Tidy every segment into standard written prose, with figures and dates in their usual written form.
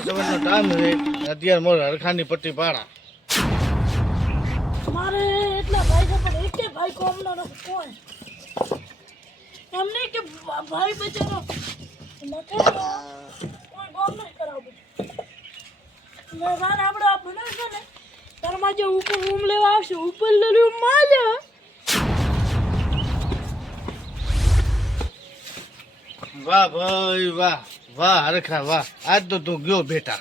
સવાર સવારનો ટાઈમ છે અત્યારે મોર હરખાની પટ્ટી પાડા મારે એટલા ભાઈ છે પણ એક ભાઈ કોમનો નથી કોઈ એમને કે ભાઈ બચારો નથી કોઈ કોમ નહીં કરાવું મેં રાન આપણે આ બનાવશે ને તારમાં જે ઉપર રૂમ લેવા આવશે ઉપર રૂમમાં જ વાહ ભાઈ વાહ વાહ હરખા વાહ આજ તો તું ગયો બેટા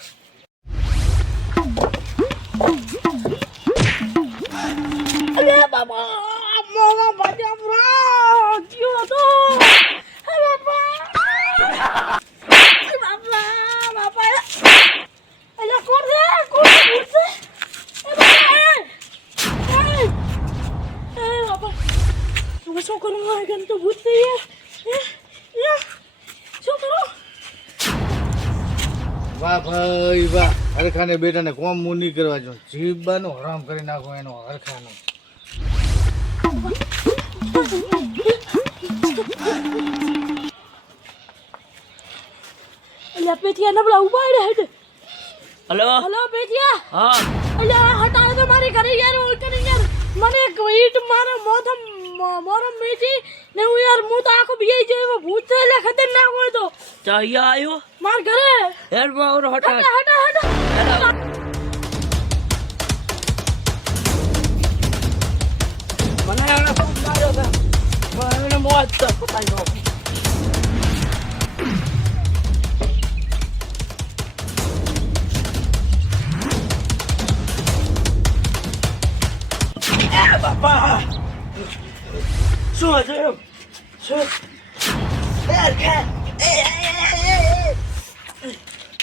અરે બાબા મોવા બાજા બ્રા ક્યો તો હે બાબા બાબા અલા કોણ છે પૂછે એ બાબા હું શું કરું મારે ગમ તો ભૂત થઈ શું કરું વાહ ભાઈ વાહ હરખાને બેટાને કોમ મું નહીં કરવા જો જીવબાનો હરામ કરી નાખો એનો હરખાનો અલ્યા પેથિયા નબળા ઉભા રહે છે हेलो હલો પેથિયા हाँ અલ્યા હટાવે તો મારી ઘરે યાર ઓલ કરી યાર મને એક ઈટ મારે મોથમ મોરમ મીઠી ને હું યાર હું તો આખો બીઈ જેવો ભૂત છે એટલે ખતરનાક હોય તો चाहिए आयो માર ઘરે यार मैं और हटा હટા હટા હટા મને આને ફોન માર્યો છે મને મોજ તો પતા નો બાપા શું હતું શું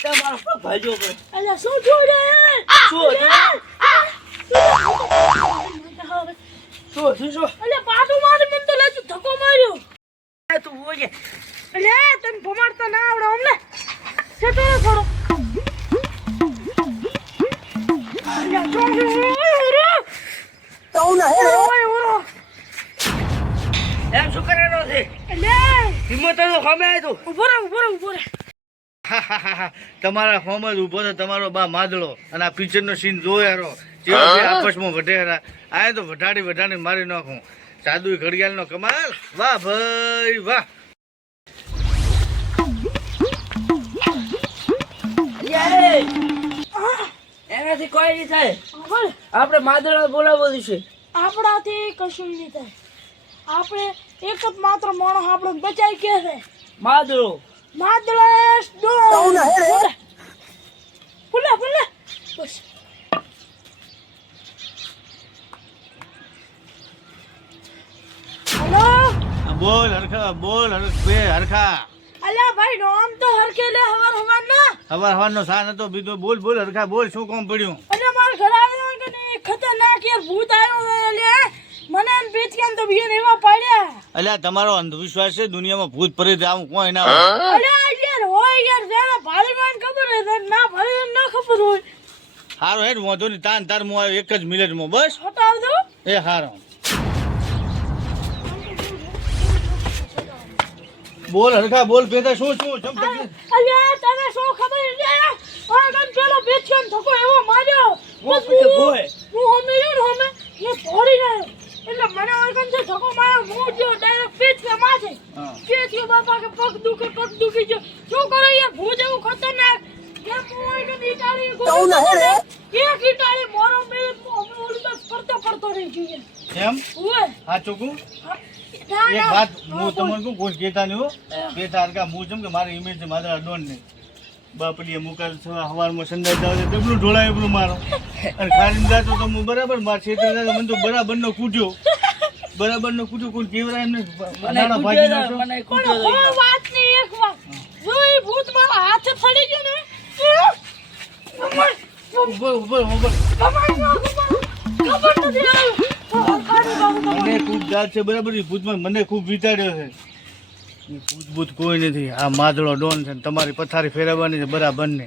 તમારો ભાઈઓ અલ્યા શું થયું રે શું હતું શું અલ્યા પાટું મારી મને તો લાગ્યું ધક્કો માર્યો તું બોલે અલ્યા તને ભમાડતા ના આવડે અમને સેટો થોડો અલ્યા જો તો ના ઓય ઓરો એમ શું કરેલો છે અલ્યા હિંમત તો ખમે આય તું ઉભો રે તમારા હોમ જ ઉભો છે તમારો બા માદળો અને આ પિક્ચરનો સીન જોયારો જેવો બે આપસમાં વઢેરા આ તો વઢાડી મારી નાખું જાદુ ઘડિયાળનો કમાલ વાહ ભાઈ વાહ એનાથી કોઈ નહીં થાય બોલ આપણે માદળા બોલાવો છે આપણાથી કશું નહીં થાય આપણે એક જ માત્ર માણસ આપણો બચાઈ કે છે માદળો માદળેશ દો પુલા બસ હેલો બોલ હરખા અલ્યા ભાઈ નોમ તો હરકે લે હવાર ના હવાનો સાન હતો બીજો બોલ હરખા બોલ શું કામ પડ્યું અને માર ઘર આવ્યો કે ને ખતરનાક યાર ભૂત આવ્યો લે મને અન પેથિયાન તો બીએ એવા પાડ્યા અલ્યા તમારો અંધવિશ્વાસ છે દુનિયામાં ભૂત પરે આવું કોઈ ના અલ્યા યાર હોય યાર જેના ભાળીમાં ખબર હે ના ભાળી ના ખબર હોય હારો હેડ વાંધો નહીં તાર હું આવ્યો એક જ મિનિટમાં બસ હટાવ દો એ હારો બોલ હરખા બોલ પેદા શું જમ અલ્યા તને શું ખબર છે ઓગન પેલો પેથિયાન થકો એવો માર્યો હું તો ભોય હું હમે રહ્યો હમે એ થોડી રહ્યો એટલે મને ઓગન જે થકો માર્યો હું જો ડાયરેક્ટ પેથિયા માથે પેથિયો બાપા કે પગ દુખી જો શું કરે યાર ભૂત એવું ખતરનાક એ મોઈને નીટાળી ગો એક નીટાળી મોરો મેલ ઓલી બસ પડતો રહી ગયો એમ ઓય હા ચોકું ના એક ના વાત હું તમને કહું કોઈ કહેતા નહીં હો કહેતા હરખા હું જેમ કે મારી ઇમેજ છે મારા ડોન ને બાપડીએ મુકાલ હવારમાં સંદાસ જાવ છે તેટલું ઢોળાય એટલું મારો અને ખાલી જાતો તો હું બરાબર માર છેતરી જાય મને તો બરાબર નો કૂટ્યો કોઈ કેવરાય એમને નાના ભાજી નાખો મને પણ કોઈ વાત નહીં એક વાત જો એ ભૂત મારા હાથે પડી ગયો ને ઉભો મને ખૂબ દાદ છે બરાબર એ ભૂતમાં મને ખૂબ વિચાર્યો છે એ ભૂત કોઈ નથી આ માદળો ડોન છે તમારી પથારી ફેરવવાની છે બરાબર ને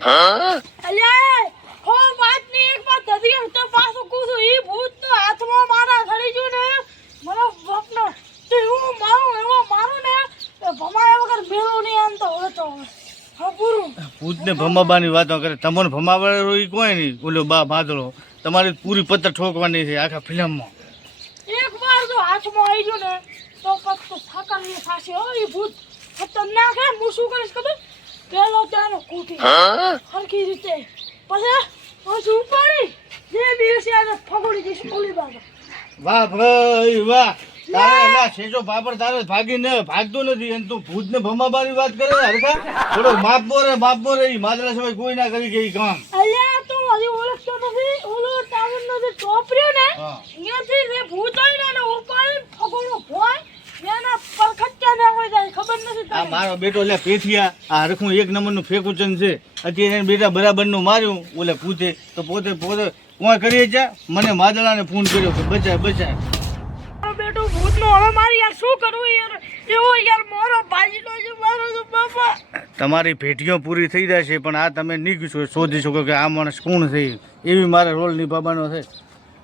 અલ્યા હો વાત નહીં એક વાત ધરી તો પાછું કૂદું ઈ ભૂત તો હાથમાં મારા થડી ગયું ને મને બાપનો તો હું મારું ને ભમાયા વગર મેળો નહીં આનતો હતો હા પૂરું ભૂતને ભમાબાની વાતો કરે. તમને ભમાવાળો ઈ કોઈ નહીં, ઓલો બા ભાદળો. તમારી પૂરી પત્તર ઠોકવાની છે આખા ફિલ્મમાં. એક વાર જો હાથમાં આવી ગયો ને તો પછી થાકરની થાશે. ઓ એ ભૂત ખતરનાક હે. હું શું કરીશ ખબર? પેલો ત્યાંનો કૂટી હરખી રીતે પછી ઉપાડી જે દિવસે આજે ફગોડી દઈશ ઓલી બાજુ. વાહ ભાઈ વાહ, તારે એલા શેજો બાપર તારે ભાગીને ભાગતો નથી અને તું ભૂતને ભમાબાની વાત કરે હરખા. થોડો બાપો રે ઈ માદરા સિવાય કોઈ ના કરી કે ઈ કામ. અલ્યા તો હજી ઓળખતો નથી. ઓલો ટાવરનો જે ટોપ રહ્યો ને હા. અહીંયાથી જે ભૂત આવીને એને ઉપાડી ફગોડો ભોય એના પરખટ્ટા નાખવા જાય. ખબર નથી આ તને? મારો બેટો એટલે પેથિયા આ હરખું એક નંબરનું ફેકુચન છે. અત્યારે એને બેટા બરાબરનું માર્યું ઓલે પૂતે તો પોતે કોઈ કરીએ છે. મને માદળાને ફોન કર્યો કે બચાય. મારો બેટો ભૂતનો હવે મારે યાર શું કરવું યાર? એવો યાર મારો ભાઈનો છે મારો તો બાપા. તમારી ભેટીઓ પૂરી થઈ જશે પણ આ તમે નહીં શોધી શકો કે આ માણસ કોણ છે. એવી મારે રોલ નિભાવવાનો છે.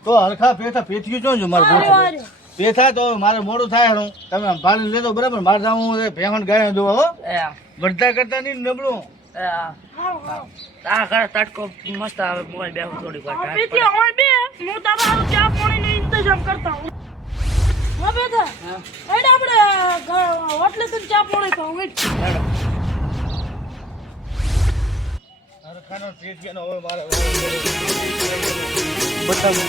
તો હરખા પેથિયું છો જો મારે અરે, પૂછો અરે. પેથા તો મારે મોડું થાય હું તમે ભાડી લેતો બરાબર. મારે જવું છે ભેહણ ગાય જોવા હો. બધા કરતા નહીં નબળું. હારું, હારું. આ ઘરે તડકો મસ્ત આવે. મોબાઈલ બેહું થોડીક વાર. હવે થી હવે બે હું તારા હારું ચા પાણીનો ઇંતજામ કરતા હું. હા બેટા હેડ આપણે હોટલે તને ચા પાણી ખાવું હેડ. હરખાનો પેથિયાનો હવે મારે બતાવું.